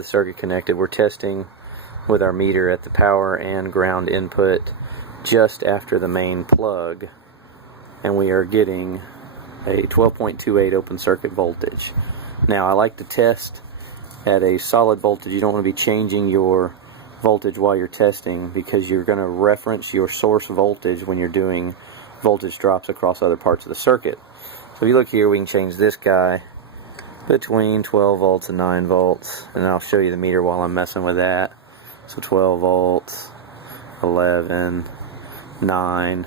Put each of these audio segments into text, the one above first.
The circuit connected. We're testing with our meter at the power and ground input just after the main plug, and we are getting a 12.28 open circuit voltage. Now I like to test at a solid voltage. You don't want to be changing your voltage while you're testing, because you're going to reference your source voltage when you're doing voltage drops across other parts of the circuit. So if you look here, we can change this guy between 12 volts and 9 volts, and I'll show you the meter while I'm messing with that. So 12 volts, 11, 9,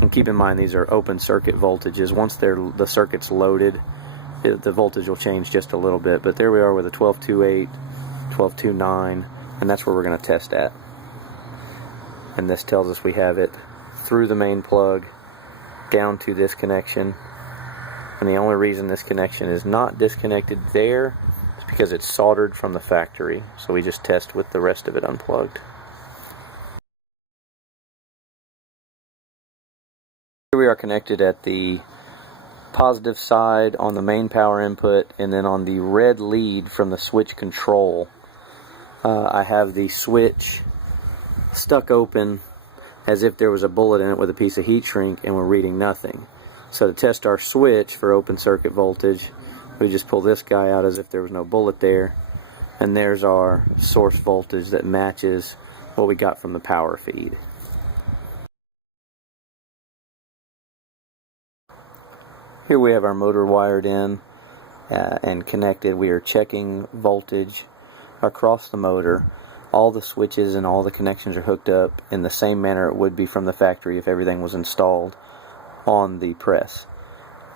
and keep in mind these are open circuit voltages. Once the circuit's loaded, the voltage will change just a little bit, but there we are with a 12.28, 12.29, and that's where we're going to test at. And this tells us we have it through the main plug down to this connection. And the only reason this connection is not disconnected there is because it's soldered from the factory. So we just test with the rest of it unplugged. Here we are connected at the positive side on the main power input, and then on the red lead from the switch control, I have the switch stuck open as if there was a bullet in it with a piece of heat shrink, and we're reading nothing. So to test our switch for open circuit voltage, we just pull this guy out as if there was no bullet there, and there's our source voltage that matches what we got from the power feed. Here we have our motor wired in and connected. We are checking voltage across the motor. All the switches and all the connections are hooked up in the same manner it would be from the factory if everything was installed on the press.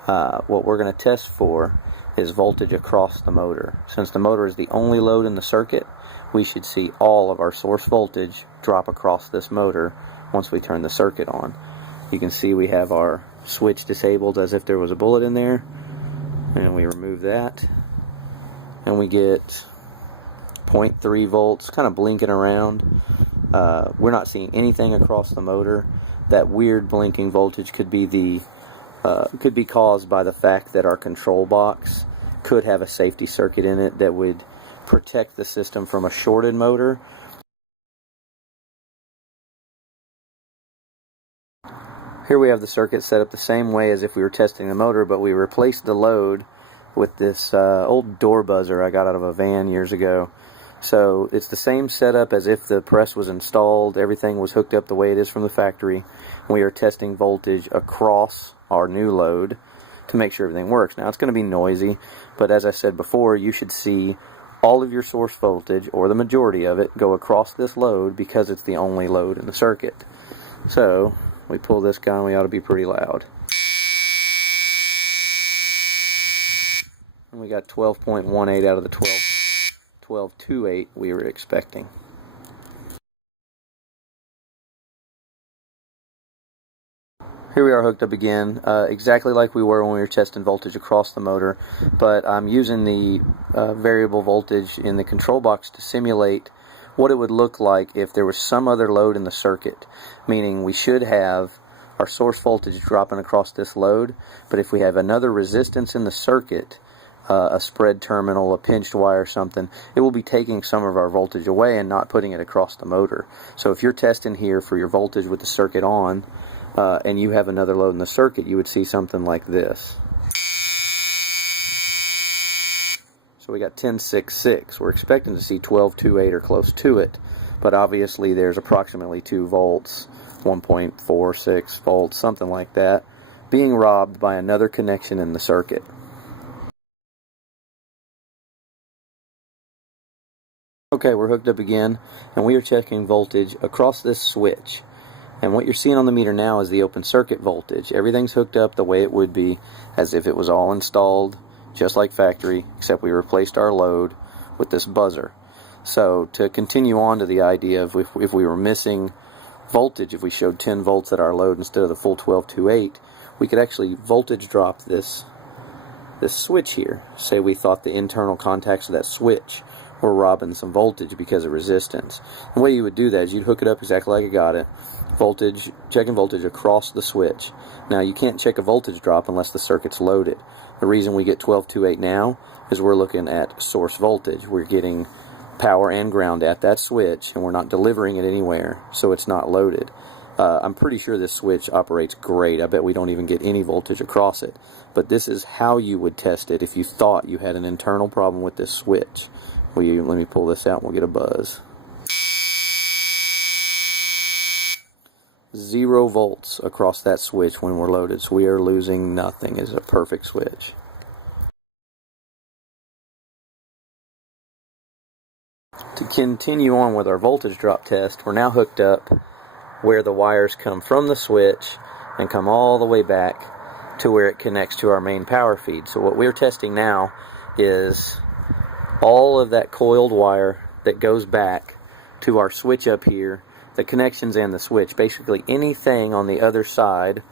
What we're going to test for is voltage across the motor. Since the motor is the only load in the circuit, we should see all of our source voltage drop across this motor once we turn the circuit on. You can see we have our switch disabled as if there was a bullet in there, and we remove that, and we get 0.3 volts kind of blinking around. We're not seeing anything across the motor. That weird blinking voltage could be caused by the fact that our control box could have a safety circuit in it that would protect the system from a shorted motor. Here we have the circuit set up the same way as if we were testing the motor, but we replaced the load with this old door buzzer I got out of a van years ago. So it's the same setup as if the press was installed, everything was hooked up the way it is from the factory. We are testing voltage across our new load to make sure everything works. Now it's going to be noisy, but as I said before, you should see all of your source voltage, or the majority of it, go across this load because it's the only load in the circuit. So we pull this guy and we ought to be pretty loud. And we got 12.18 out of the 12.28 we were expecting. Here we are hooked up again, exactly like we were when we were testing voltage across the motor, but I'm using the variable voltage in the control box to simulate what it would look like if there was some other load in the circuit, meaning we should have our source voltage dropping across this load, but if we have another resistance in the circuit, a spread terminal, a pinched wire, something, it will be taking some of our voltage away and not putting it across the motor. So if you're testing here for your voltage with the circuit on, and you have another load in the circuit, you would see something like this. So we got 10.66. We're expecting to see 12.28 or close to it, but obviously there's approximately 2 volts, 1.46 volts, something like that, being robbed by another connection in the circuit. Okay, we're hooked up again, and we are checking voltage across this switch. And what you're seeing on the meter now is the open circuit voltage. Everything's hooked up the way it would be as if it was all installed just like factory, except we replaced our load with this buzzer. So to continue on to the idea of if we were missing voltage, if we showed 10 volts at our load instead of the full 12.28, we could actually voltage drop this switch here. Say we thought the internal contacts of that switch were robbing some voltage because of resistance. The way you would do that is you'd hook it up exactly like I got it, voltage, checking voltage across the switch. Now you can't check a voltage drop unless the circuit's loaded. The reason we get 12.28 now is we're looking at source voltage. We're getting power and ground at that switch, and we're not delivering it anywhere, so it's not loaded. I'm pretty sure this switch operates great. I bet we don't even get any voltage across it. But this is how you would test it if you thought you had an internal problem with this switch. Let me pull this out and we'll get a buzz. 0 volts across that switch when we're loaded, so we are losing nothing. It's a perfect switch. To continue on with our voltage drop test, we're now hooked up where the wires come from the switch and come all the way back to where it connects to our main power feed. So what we're testing now is all of that coiled wire that goes back to our switch up here, the connections and the switch. Basically anything on the other side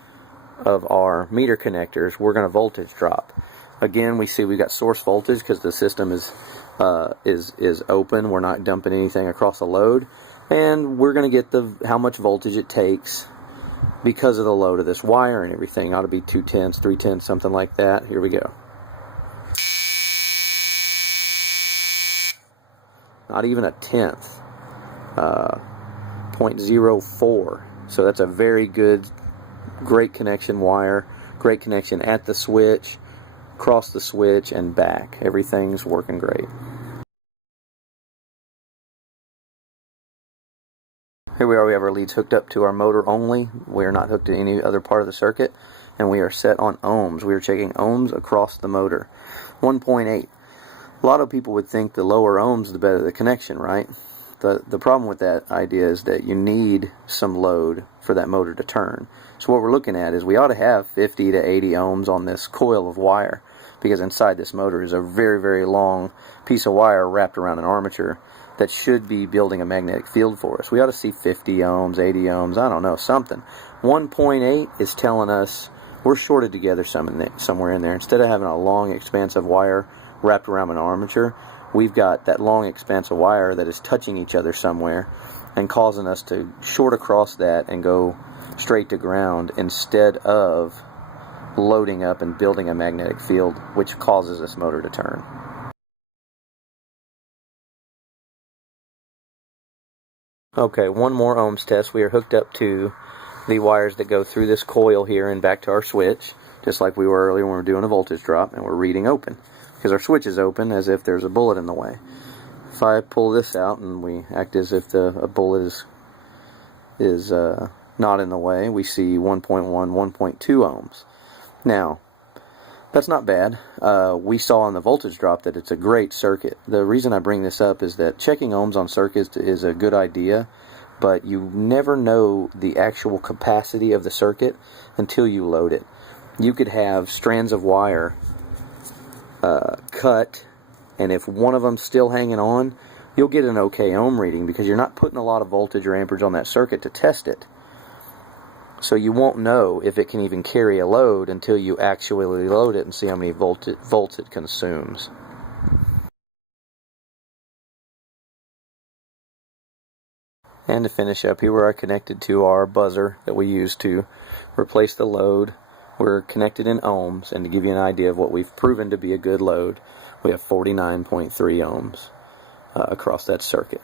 of our meter connectors, we're going to voltage drop. Again, we see we got source voltage because the system is open. We're not dumping anything across the load, and we're going to get how much voltage it takes because of the load of this wire and everything. Ought to be 2/10, 3/10, something like that. Here we go. Not even a tenth. 0.04. So that's a very good, great connection wire. Great connection at the switch, across the switch, and back. Everything's working great. Here we are, we have our leads hooked up to our motor only. We are not hooked to any other part of the circuit, and we are set on ohms. We are checking ohms across the motor. 1.8. A lot of people would think the lower ohms, the better the connection, right? The problem with that idea is that you need some load for that motor to turn. So what we're looking at is we ought to have 50 to 80 ohms on this coil of wire, because inside this motor is a very, very long piece of wire wrapped around an armature that should be building a magnetic field for us. We ought to see 50 ohms, 80 ohms, I don't know, something. 1.8 is telling us we're shorted together somewhere in there. Instead of having a long, expansive wire wrapped around an armature, we've got that long, expansive wire that is touching each other somewhere and causing us to short across that and go straight to ground instead of loading up and building a magnetic field, which causes this motor to turn. Okay, one more ohms test. We are hooked up to the wires that go through this coil here and back to our switch, just like we were earlier when we were doing a voltage drop, and we're reading open, because our switch is open as if there's a bullet in the way. If I pull this out and we act as if a bullet is not in the way, we see 1.1, 1.2 ohms. Now, that's not bad. We saw in the voltage drop that it's a great circuit. The reason I bring this up is that checking ohms on circuits is a good idea, but you never know the actual capacity of the circuit until you load it. You could have strands of wire cut, and if one of them's still hanging on, you'll get an okay ohm reading because you're not putting a lot of voltage or amperage on that circuit to test it. So you won't know if it can even carry a load until you actually load it and see how many volts it consumes. And to finish up, here we are connected to our buzzer that we use to replace the load. We're connected in ohms, and to give you an idea of what we've proven to be a good load, we have 49.3 ohms across that circuit.